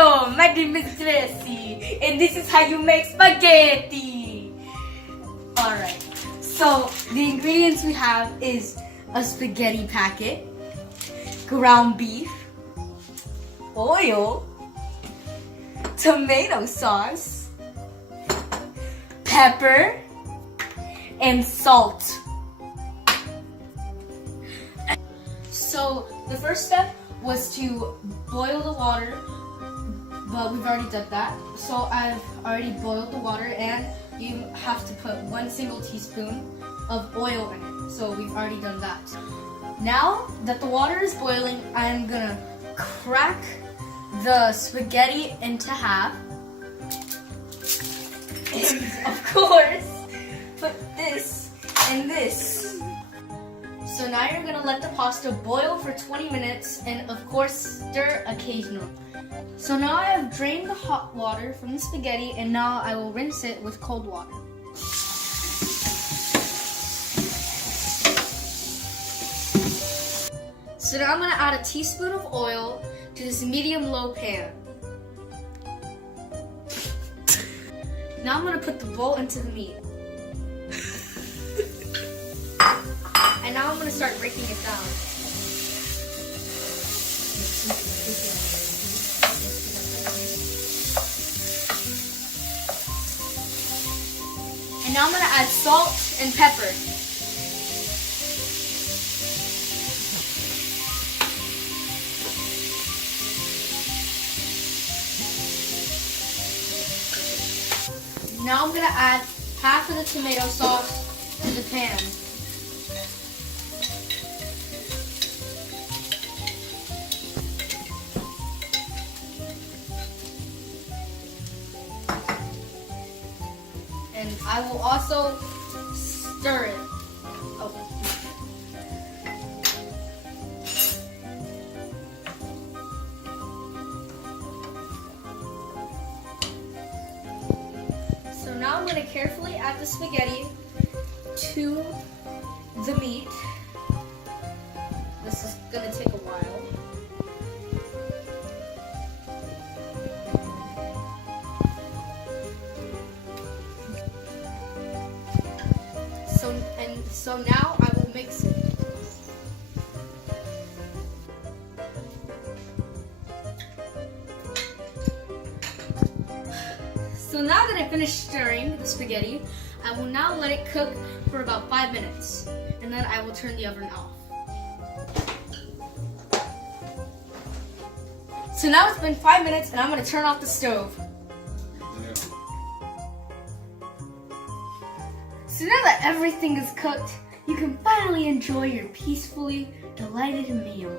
Hello, my name is Jessie, and this is how you make spaghetti. Alright, so the ingredients we have is a spaghetti packet, ground beef, oil, tomato sauce, pepper, and salt. So the first step was to boil the water, but we've already done that. So I've already boiled the water, and you have to put 1 single teaspoon of oil in it. So we've already done that. Now that the water is boiling, I'm gonna crack the spaghetti into half. And of course, put this and this. So now you're gonna let the pasta boil for 20 minutes and of course stir occasionally. So now I have drained the hot water from the spaghetti, and now I will rinse it with cold water. So now I'm gonna add a teaspoon of oil to this medium-low pan. Now I'm gonna put the bowl into the meat. And now I'm gonna start breaking it down. And now I'm gonna add salt and pepper. Now I'm gonna add half of the tomato sauce to the pan. And I will also stir it. Oh. So now I'm going to carefully add the spaghetti to the meat. This is going to take a while. So now I will mix it. So now that I finished stirring the spaghetti, I will now let it cook for about 5 minutes, and then I will turn the oven off. So now it's been 5 minutes, and I'm going to turn off the stove. So now that everything is cooked, you can finally enjoy your peacefully delighted meal.